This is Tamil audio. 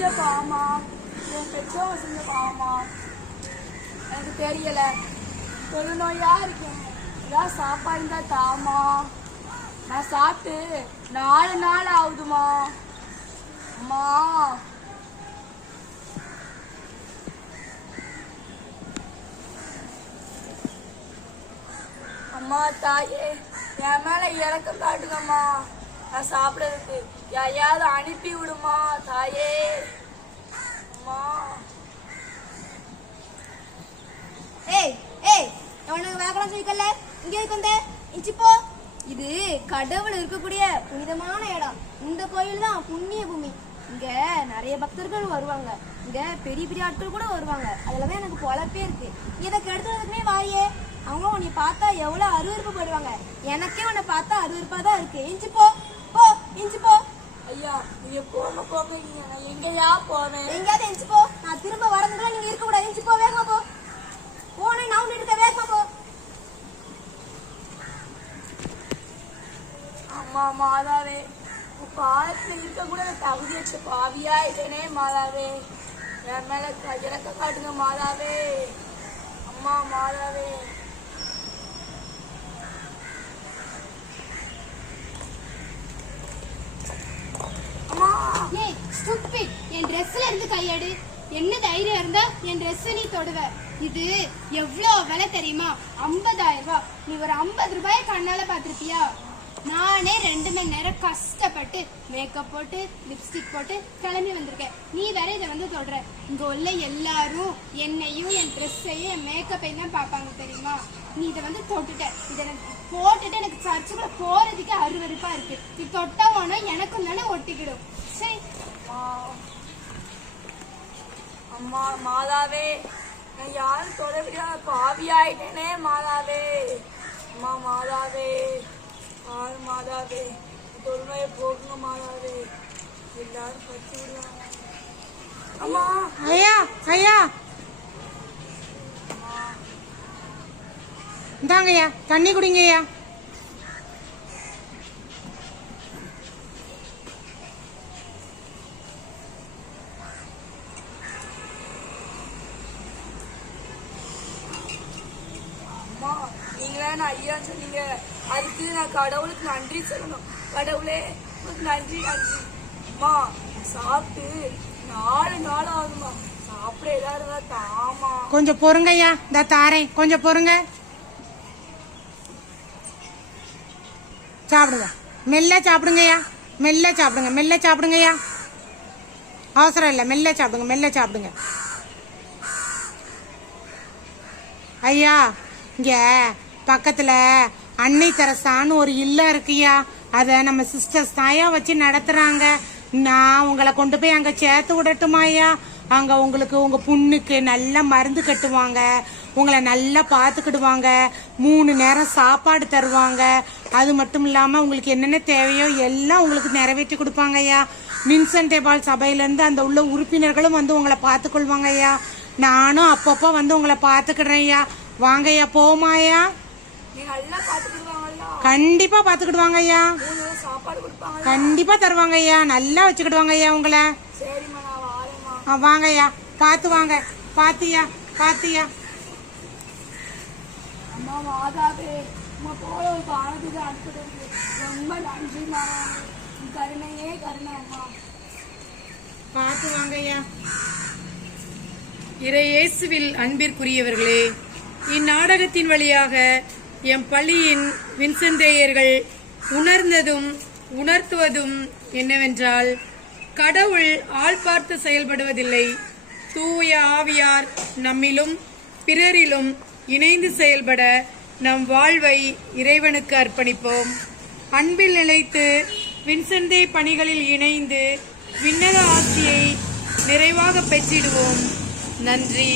செஞ்ச பாவமா என் பெற்றோங்க செஞ்ச பாவமா எனக்கு தெரியல. தொழுநோயா இருக்கேன். ஏதாவது சாப்பாடு இருந்தா தாமா. நான் சாப்பிட்டு 4 நாள் ஆகுதுமா. அம்மா அம்மா தாயே என் மேல இறக்கம் காட்டுங்கம்மா. நான் சாப்பிடறதுக்கு யாரையாவது அனுப்பி விடுமா தாயே. அம்மா உனக்கு வேகலாம் சொல்லிக்கல. இங்க இருக்கு இஞ்சி போ. இது கடவுள் இருக்கக்கூடிய புனிதமான இடம். இந்த கோயில் தான் புண்ணிய பூமி. இங்க நிறைய பக்தர்கள் வருவாங்க. இங்க பெரிய பெரிய ஆட்கள் கூட வருவாங்க. அதுலதான் எனக்கு பொழப்பே இருக்கு. இதை கெடுத்ததுக்குமே வாயே. அவங்க உன்னை பார்த்தா எவ்வளவு அருவருப்பு படுவாங்க. எனக்கே உன்னை பார்த்தா அருவருப்பா தான் இருக்கு. இஞ்சி போ போ இஞ்சி போ. ஐயா நீங்க போங்க போங்க. நான் எங்கயா போவேன்? எங்கயாவது இஞ்சி போ. நான் திரும்ப வரதுக்குள்ள நீங்க இருக்க கூடாது. இஞ்சி போ, வேகமா போ. போனே நான் இருக்க, வேகமா போ. அம்மா மாதாவே பாலத்துல இருக்க கூட தகுதி வச்ச பாவியாயிட்டேனே மாதாவே. என் மேல இறக்க காட்டுங்க மாதாவே. அம்மா மாதாவே. என் ட்ரெஸ்ல இருந்து கையெடு. என்ன தைரியம் இருந்தா என் ட்ரெஸ் நீ தொடுவ? இது எவ்வளவு விலை தெரியுமா? 50,000 ரூபாய். நீ ஒரு 50 ரூபாய் கண்ணால பாத்திருப்பியா? நானே 2 மணி நேரம் கஷ்டப்பட்டு மேக்கப் போட்டு லிப்ஸ்டிக் போட்டு கிளம்பி வந்திருக்கேன். நீ வேற இதை வந்து தொடுற. இங்க உள்ள எல்லாரும் என்னையும் என் ட்ரெஸ்ஸையும் என் மேக்கப்பையும் தான் பார்ப்பாங்க தெரியுமா? நீ இதை வந்து தொட்டுட்ட. இதை எனக்கு போட்டுட்டு எனக்கு சர்ச்சுக்குள்ள போறதுக்கு அருவருப்பா இருக்கு. நீ தொட்டா போனா எனக்கும் தானே ஒட்டிக்கிடும். சரி அம்மா மாதாவே நான் யாரும் தொடர்பியா பாவியாயிட்டேனே மாதாவே. அம்மா மாதாவே மாதாவே தொழுமையை போகுங்க மாதாவே. எல்லாரும் பச்சு விடுவாங்க. அம்மா ஐயா ஐயா இந்தாங்கய்யா தண்ணி குடிங்கய்யா. அம்மா நீங்களே நான் ஐயான்னு சொன்னீங்க. அதுக்கு நான் கடவுளுக்கு நன்றி சொல்லணும். கடவுளே நன்றி நன்றி. அம்மா சாப்பிட்டு 4 நாள் ஆகுமா. சாப்பிட ஏதாவது தாமா. கொஞ்சம் பொறுங்கய்யா. இந்த தாரேன், கொஞ்சம் பொறுங்க. சாப்பிடுங்க, மெல்ல சாப்பிடுங்கய்யா. மெல்ல சாப்பிடுங்க, மெல்ல சாப்பிடுங்கய்யா. அவசரம் இல்லை, மெல்ல சாப்பிடுங்க, மெல்ல சாப்பிடுங்க. ஐயா இங்க பக்கத்துல அன்னை தெரசான்னு ஒரு இல்லம் இருக்குயா. அதை நம்ம சிஸ்டர்ஸ் தாயா வச்சு நடத்துறாங்க. நான் உங்களை கொண்டு போய் அங்க சேர்த்து விடட்டுமா ஐயா? அங்க உங்களுக்கு உங்க புண்ணுக்கு நல்ல மருந்து கட்டுவாங்க. உங்களை நல்லா பார்த்துக்கிடுவாங்க. 3 நேரம் சாப்பாடு தருவாங்க. அது மட்டும் இல்லாம உங்களுக்கு என்னென்ன தேவையோ எல்லாம் உங்களுக்கு நிறைவேற்றி கொடுப்பாங்க ஐயா. வின்சென்ட் டே பால் சபையிலேருந்து அந்த உள்ள உறுப்பினர்களும் வந்து உங்களை பார்த்துக்கொள்வாங்க ஐயா. நானும் அப்பப்போ வந்து உங்களை பார்த்துக்கிடுறேன் ஐயா. வாங்க ஐயா, போமாயா? கண்டிப்பா பாத்துக்கிடுவாங்க ஐயா. கண்டிப்பா தருவாங்க ஐயா. நல்லா வச்சுக்கிடுவாங்க ஐயா உங்களை. வாங்க ஐயா, பாத்து வாங்க. பாத்தியா பாத்தியா? அம்மா மாதாவே உங்க போல ஒரு பானத்துக்கு அனுப்பிடுறது ரொம்ப நன்றிமா. கருணையே கருணை அம்மா. பாத்து வாங்க ஐயா. இறையேசுவில் அன்பிற்குரியவர்களே, இந்நாடகத்தின் வழியாக எம் பள்ளியின் வின்சென்தேயர்கள் உணர்ந்ததும் உணர்த்துவதும் என்னவென்றால், கடவுள் ஆள் பார்த்து செயல்படுவதில்லை. தூய ஆவியார் நம்மிலும் பிறரிலும் இணைந்து செயல்பட நம் வாழ்வை இறைவனுக்கு அர்ப்பணிப்போம். அன்பில் நிலைத்து வின்சென்தே பணிகளில் இணைந்து விண்ணக ஆட்சியை நிறைவாக பெற்றிடுவோம். நன்றி.